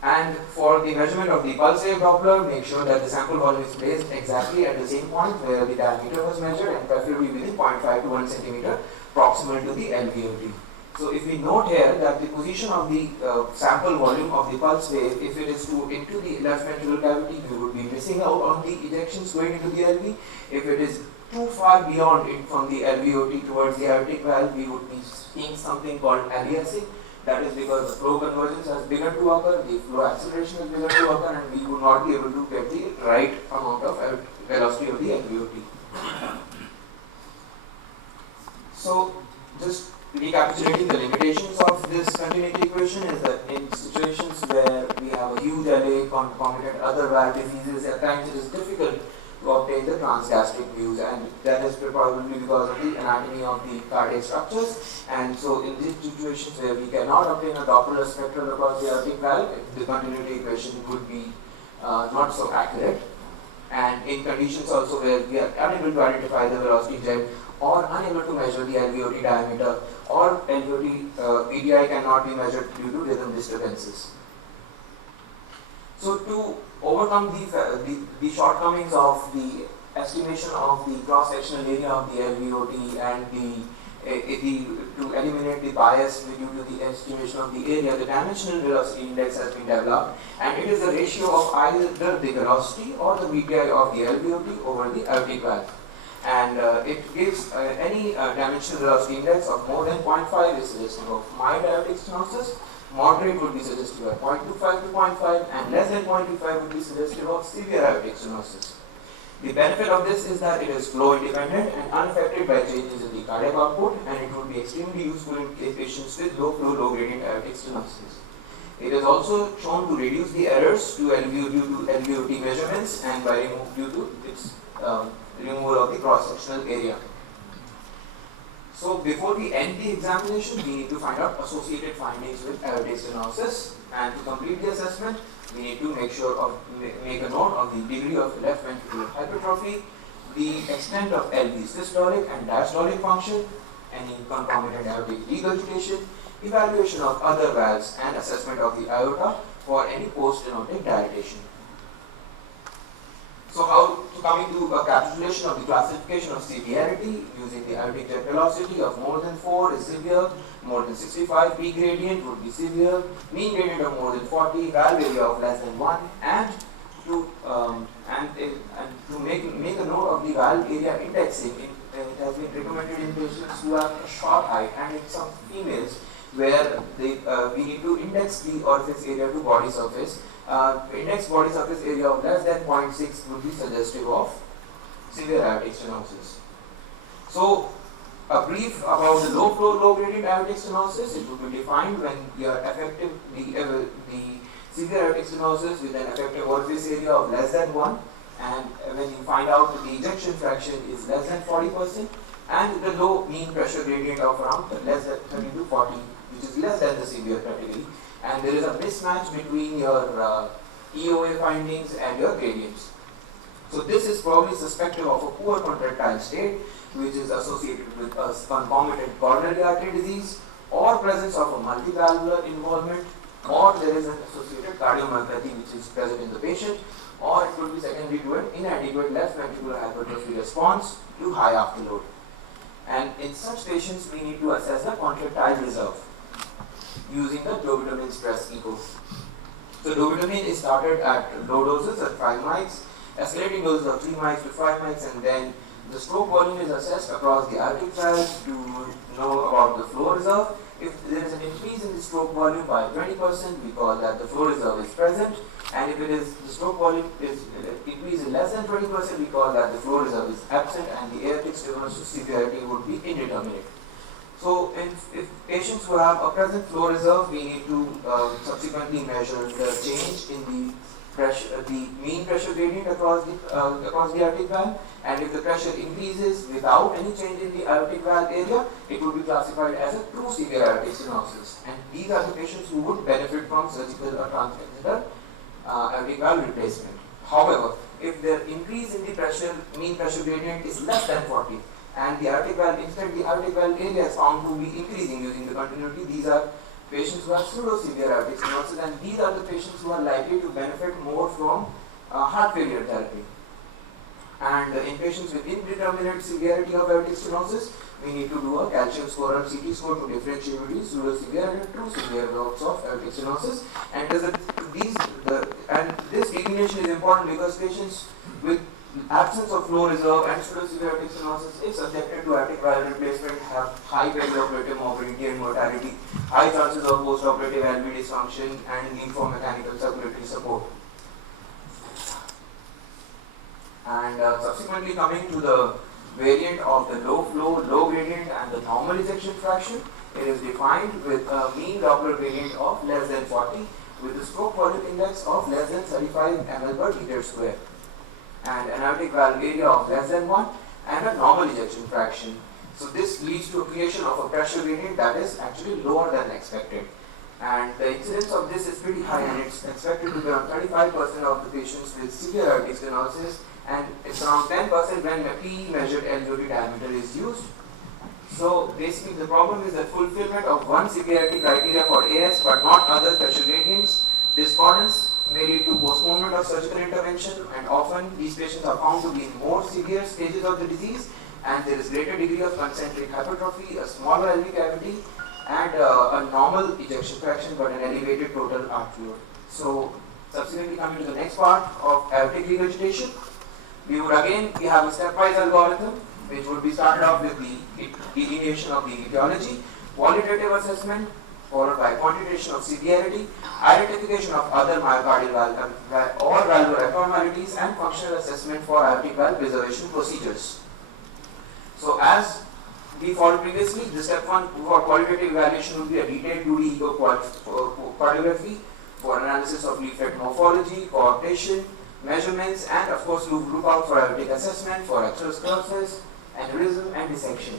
And for the measurement of the pulse wave Doppler, make sure that the sample volume is placed exactly at the same point where the diameter was measured, and preferably within 0.5 to 1 centimeter proximal to the LVOT. So if we note here that the position of the sample volume of the pulse wave, if it is into the left ventricular cavity, we would be missing out on the ejections going into the LV. If it is too far beyond it from the LVOT towards the aortic valve, we would be seeing something called aliasing. That is because the flow convergence has begun to occur, the flow acceleration has begun to occur, and we would not be able to get the right amount of velocity of the LVOT. So, just recapitulating the limitations of this continuity equation is that in situations where we have a huge LA concomitant other valve diseases, at times it is difficult to obtain the transgastric views, and that is probably because of the anatomy of the cardiac structures. And so in these situations where we cannot obtain a Doppler spectrum across the aortic valve, the continuity equation could be not so accurate. And in conditions also where we are unable to identify the velocity jet, or unable to measure the LVOT diameter, or LVOT VTI cannot be measured due to rhythm disturbances. So to overcome the shortcomings of the estimation of the cross-sectional area of the LVOT and the to eliminate the bias due to the estimation of the area, the dimensional velocity index has been developed, and it is the ratio of either the velocity or the VPI of the LVOT over the aortic valve. And it gives any dimensional velocity index of more than 0.5 is suggestive of mild aortic stenosis, moderate would be suggestive of 0.25 to 0.5, and less than 0.25 would be suggestive of severe aortic stenosis. The benefit of this is that it is flow independent and unaffected by changes in the cardiac output, and it would be extremely useful in patients with low flow, low gradient aortic stenosis. It is also shown to reduce the errors to LVOT due to LVOT measurements and by due to its removal of the cross-sectional area. So before we end the examination, we need to find out associated findings with aortic stenosis, and to complete the assessment, we need to make a note of the degree of left ventricular hypertrophy, the extent of LV systolic and diastolic function, any concomitant aortic regurgitation, evaluation of other valves, and assessment of the aorta for any post-stenotic dilatation. So coming to a capitulation of the classification of severity using the aortic jet velocity of more than 4 is severe, more than 65 peak gradient would be severe, mean gradient of more than 40, valve area of less than 1, and to make a note of the valve area indexing. It has been recommended in patients who have a short height and in some females where we need to index the orifice area to body surface. Index body surface area of less than 0.6 would be suggestive of severe aortic stenosis. So, a brief about the low flow, low gradient aortic stenosis. It would be defined when you are effective the severe aortic stenosis with an effective orifice area of less than 1, and when you find out that the ejection fraction is less than 40%, and the low mean pressure gradient of around less than 30 to 40, which is less than the severe category. And there is a mismatch between your EOA findings and your gradients. So this is probably suspected of a poor contractile state, which is associated with a concomitant coronary artery disease, or presence of a multivalvular involvement, or there is an associated cardiomyopathy which is present in the patient, or it could be secondary to an inadequate left ventricular hypertrophy response to high afterload. And in such patients, we need to assess the contractile reserve using the dobutamine stress echo. So dobutamine is started at low doses at 5 mics, escalating doses of 3 mics to 5 mics, and then the stroke volume is assessed across the aortic valve to know about the flow reserve. If there is an increase in the stroke volume by 20%, we call that the flow reserve is present, and if it is the stroke volume is increase in less than 20%, we call that the flow reserve is absent, and the aortic stenosis severity would be indeterminate. So, if patients who have a present flow reserve, we need to subsequently measure the change in the pressure, the mean pressure gradient across the aortic valve, and if the pressure increases without any change in the aortic valve area, it would be classified as a true severe aortic stenosis. And these are the patients who would benefit from surgical or transcatheter aortic valve replacement. However, if the increase in the pressure, mean pressure gradient is less than 40, and the aortic valve, instead the aortic valve area is found to be increasing using the continuity, these are patients who have pseudo-severe aortic stenosis, and these are the patients who are likely to benefit more from heart failure therapy. And in patients with indeterminate severity of aortic stenosis, we need to do a calcium score or CT score to differentiate between pseudo-severe and true severe blocks of aortic stenosis. And this delineation is important because patients with absence of flow reserve and pseudo-severe aortic stenosis, if subjected to aortic valve replacement, have high perioperative morbidity and mortality, high chances of post-operative LV dysfunction, and need for mechanical circulatory support. And subsequently coming to the variant of the low flow, low gradient and the normal ejection fraction, it is defined with a mean Doppler gradient of less than 40 with a stroke volume index of less than 35 ml per meter square, and an aortic valve area of less than 1 and a normal ejection fraction. So this leads to a creation of a pressure gradient that is actually lower than expected. And the incidence of this is pretty high, and it's expected to be around 35% of the patients with severe aortic stenosis, and it's around 10% when a PE measured LVOT diameter is used. So basically the problem is that fulfillment of one severity criteria for AS but not other pressure gradients, discordance may lead to postponement of surgical intervention, and often these patients are found to be in more severe stages of the disease and there is greater degree of concentric hypertrophy, a smaller LV cavity, and a normal ejection fraction but an elevated total arc load. So subsequently coming to the next part of aortic regurgitation, we have a stepwise algorithm which would be started off with the delineation of the etiology, qualitative assessment, followed by quantitation of severity, identification of other myocardial valve or valvular abnormalities, and functional assessment for aortic valve preservation procedures. So as we followed previously, the step 1 for qualitative evaluation will be a detailed 2D echocardiography for analysis of leaflet morphology, coarctation, measurements, and of course look out for aortic assessment for atherosclerosis, aneurysm, and dissection.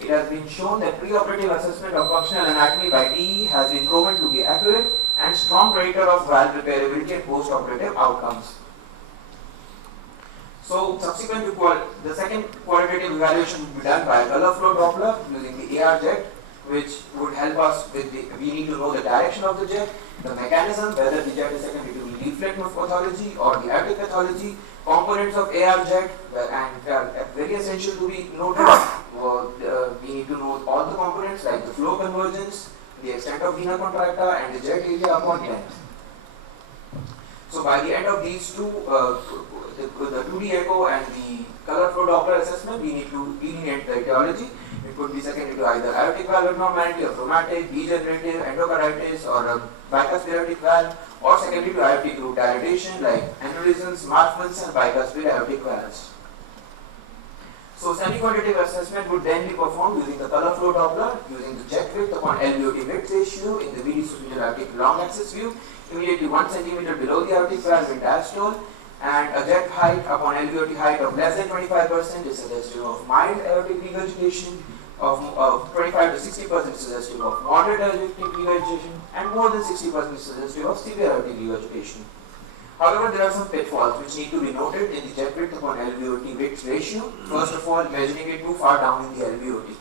It has been shown that preoperative assessment of functional anatomy by TE has been proven to be accurate and strong predictor of valve repairability and post-operative outcomes. So subsequent to the second qualitative evaluation will be done by a color flow Doppler using the AR jet, which would help us with we need to know the direction of the jet, the mechanism, whether the jet is secondary to leaflet pathology or the aortic pathology, components of AR jet, and very essential to be noted, we need to know all the components like the flow convergence, the extent of vena contracta, and the jet area upon length. So by the end of these two, the 2D echo and the color flow Doppler assessment, we need to delineate the etiology. It could be secondary to either aortic valve abnormality, or traumatic, degenerative, endocarditis, or a bicuspid aortic valve, or secondary to aortic root dilatation like aneurysms, Marfan's, and bicuspid aortic valves. So semi-quantitative assessment would then be performed using the color flow Doppler, using the jet width upon LVOT width ratio in the VD superior aortic long axis view, immediately 1 cm below the aortic valve in diastole, and a jet height upon LVOT height of less than 25% is suggestive of mild aortic regurgitation, of 25 to 60% is suggestive of moderate aortic regurgitation, and more than 60% is suggestive of severe aortic regurgitation. However, there are some pitfalls which need to be noted in the jet width upon LVOT width ratio. First of all, measuring it too far down in the LVOT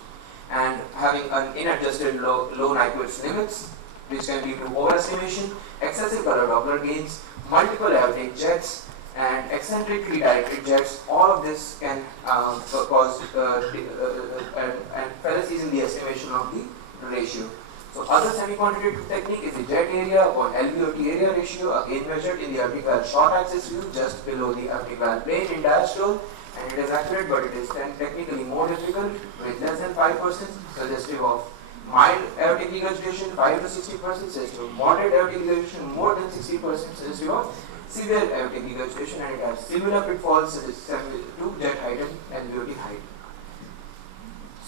and having an inadjusted low Nyquist limits, which can lead to overestimation, excessive color Doppler gains, multiple aortic jets, and eccentrically directed jets. All of this can cause and fallacies in the estimation of the ratio. So other semi-quantitative technique is the jet area or LVOT area ratio, again measured in the aortic valve short axis view just below the aortic valve plane in diastole, and it is accurate, but it is technically more difficult, with less than 5% suggestive of mild aortic regurgitation, 5 to 60% suggestive of moderate aortic regurgitation, more than 60% suggestive of severe aortic regurgitation, and it has similar pitfalls to jet height and LVOT height.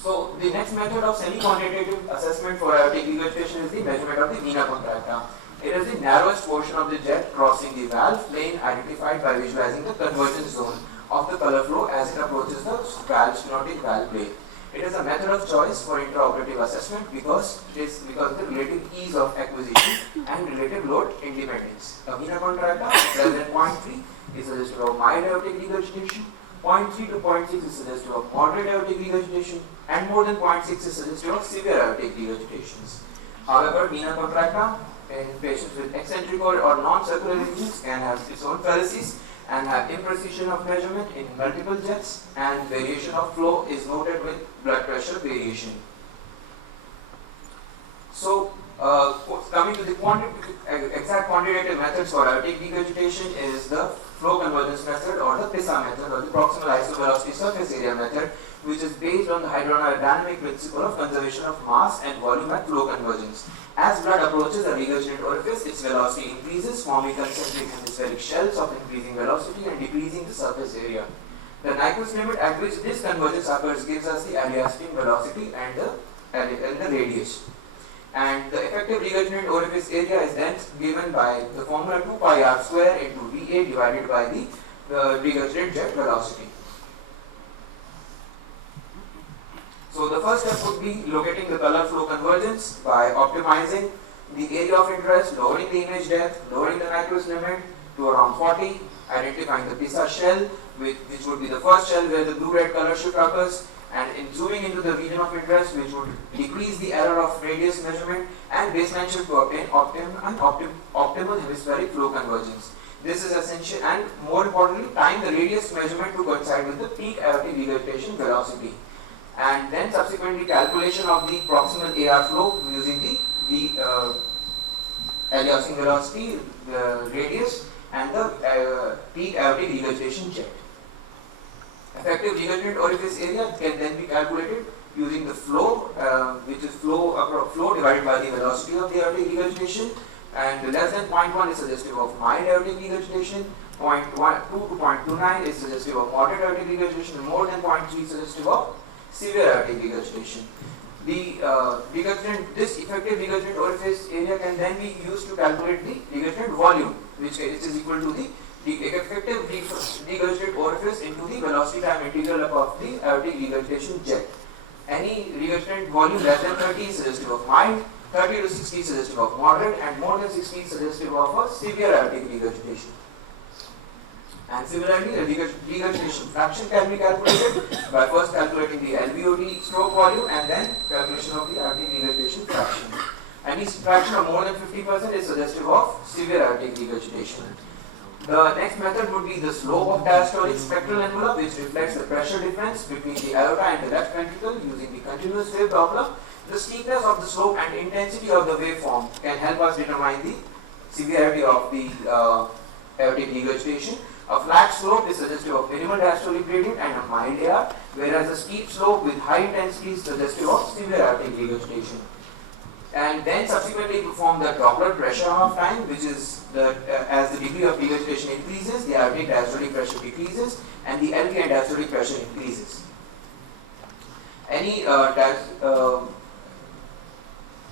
So the next method of semi-quantitative assessment for aortic regurgitation is the measurement of the vena contracta. It is the narrowest portion of the jet crossing the valve plane identified by visualizing the convergence zone of the color flow as it approaches the stenotic valve plane. It is a method of choice for intraoperative assessment because of the relative ease of acquisition and relative load independence. A vena contracta less than 0.3 is suggestive of mild aortic regurgitation, 0.3 to 0.6 is suggestive of moderate aortic regurgitation, and more than 0.6 is suggestive of severe aortic regurgitations. However, vena contracta in patients with eccentric or non-circular regions can have its own fallacies and have imprecision of measurement in multiple jets, and variation of flow is noted with blood pressure variation. So, coming to the exact quantitative methods for aortic regurgitation is the flow convergence method, or the PISA method, or the proximal isovelocity surface area method, which is based on the hydrodynamic principle of conservation of mass and volume at flow convergence. As blood approaches a regurgitant orifice, its velocity increases, forming concentric hemispheric shells of increasing velocity and decreasing the surface area. The Nyquist limit at which this convergence occurs gives us the area-spin velocity and the radius. And the effective regurgitant orifice area is then given by the formula 2 pi r square into VA divided by the regurgitant jet velocity. So the first step would be locating the color flow convergence by optimizing the area of interest, lowering the image depth, lowering the Nyquist limit to around 40, identifying the PISA shell, which would be the first shell where the blue-red color shift occurs, and in zooming into the region of interest, which would decrease the error of radius measurement and baseline shift to obtain optimal hemispheric flow convergence. This is essential, and more importantly, time the radius measurement to coincide with the peak aortic regurgitation velocity. And then subsequently calculation of the proximal AR flow using the aliasing velocity, the radius, and the peak aortic regurgitation jet. Effective regurgitant orifice area can then be calculated using the flow, which is flow divided by the velocity of the aortic regurgitation, and less than 0.1 is suggestive of mild aortic regurgitation, 0.2 to 0.29 is suggestive of moderate aortic regurgitation, and more than 0.3 is suggestive of severe aortic regurgitation. This effective regurgitant orifice area can then be used to calculate the regurgitant volume, which is equal to the effective regurgitant orifice into the velocity time integral of the aortic regurgitation jet. Any regurgitant volume less than 30 is suggestive of mild, 30 to 60 is suggestive of moderate, and more than 60 is suggestive of a severe aortic regurgitation. And similarly, the regurgitation fraction can be calculated by first calculating the LVOT stroke volume and then calculation of the aortic regurgitation fraction. Any fraction of more than 50% is suggestive of severe aortic regurgitation. The next method would be the slope of diastolic spectral envelope, which reflects the pressure difference between the aorta and the left ventricle using the continuous wave Doppler. The steepness of the slope and intensity of the waveform can help us determine the severity of the aortic regurgitation. A flat slope is suggestive of minimal diastolic gradient and a mild AR, whereas a steep slope with high intensity is suggestive of severe aortic regurgitation. And then subsequently perform the Doppler pressure half time, which is as the degree of regurgitation increases, the aortic diastolic pressure decreases and the LV and diastolic pressure increases. Any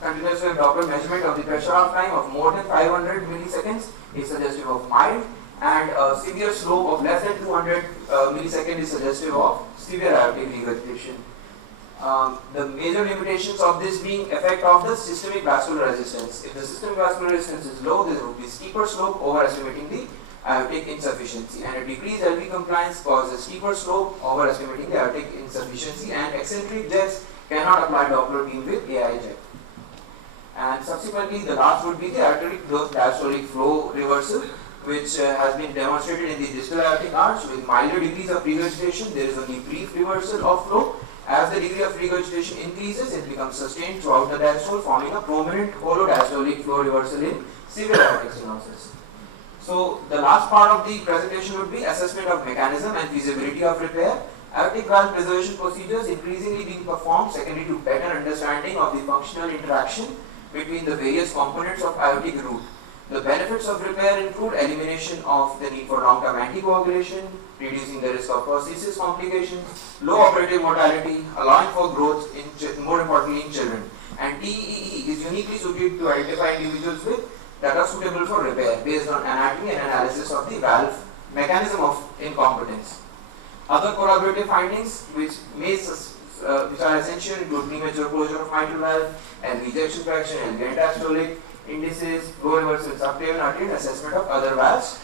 continuous wave Doppler measurement of the pressure half time of more than 500 milliseconds is suggestive of mild, and a severe slope of less than 200 milliseconds is suggestive of severe aortic regurgitation. The major limitations of this being effect of the systemic vascular resistance. If the systemic vascular resistance is low, there will be steeper slope, overestimating the aortic insufficiency, and a decreased LV compliance causes steeper slope, overestimating the aortic insufficiency, and eccentric jets cannot apply Doppler beam with AI jet. And subsequently, the last would be the arterial diastolic flow reversal, which has been demonstrated in the distal aortic arch with milder degrees of regurgitation. There is only brief reversal of flow. As the degree of regurgitation increases, it becomes sustained throughout the diastole, forming a prominent holodiastolic flow reversal in severe aortic stenosis. So, the last part of the presentation would be assessment of mechanism and feasibility of repair. Aortic valve preservation procedures increasingly being performed secondary to better understanding of the functional interaction between the various components of aortic root. The benefits of repair include elimination of the need for long-term anticoagulation, reducing the risk of prosthesis complications, low operative mortality, allowing for growth, more importantly in children. And TEE is uniquely suited to identify individuals that are suitable for repair based on anatomy and analysis of the valve mechanism of incompetence. Other corroborative findings which are essential include premature closure of mitral valve, and ejection fraction, and diastolic indices, low reversal subclavian artery, and assessment of other valves.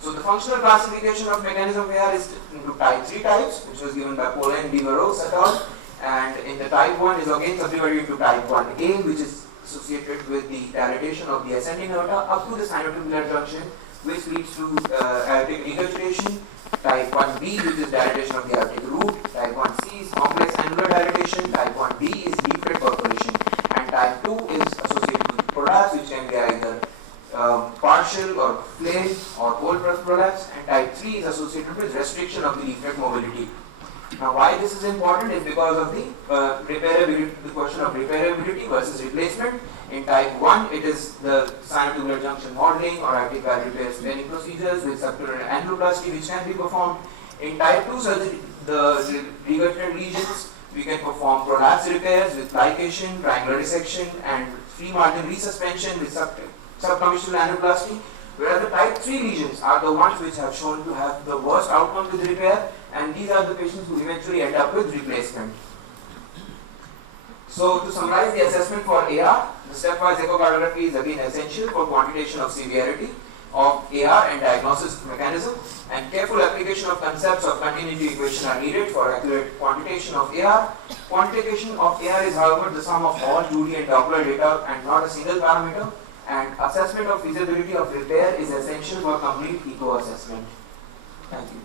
So the functional classification of mechanism of AR is into three types, which was given by Pola and Bivarose et al. And in the type 1 is again subdivided into type 1A, which is associated with the dilatation of the ascending aorta up to the sinotubular junction, which leads to aortic regurgitation. Type 1B, which is dilatation of the aortic root. Type 1C is complex annular dilatation. Type 1D is leaflet perforation. And type 2 is associated with prolapse, which can be either partial or flail or whole prolapse. And type 3 is associated with restriction of the leaflet mobility. Now, why this is important is because of the repairability, the question of repairability versus replacement. In type 1, it is the sinotubular junction modeling or aortic valve repair scanning procedures with subtubular angioplasty which can be performed. In type 2 surgery, the regurgitant lesions, we can perform prolapse repairs with plication, triangular dissection, and free margin resuspension with subcommissural angioplasty. Whereas the type 3 lesions are the ones which have shown to have the worst outcome with repair, and these are the patients who eventually end up with replacement. So, to summarize the assessment for AR, the stepwise echocardiography is again essential for quantitation of severity of AR and diagnosis mechanism, and careful application of concepts of continuity equation are needed for accurate quantitation of AR. Quantification of AR is, however, the sum of all 2D and Doppler data and not a single parameter, and assessment of feasibility of repair is essential for complete eco assessment. Thank you.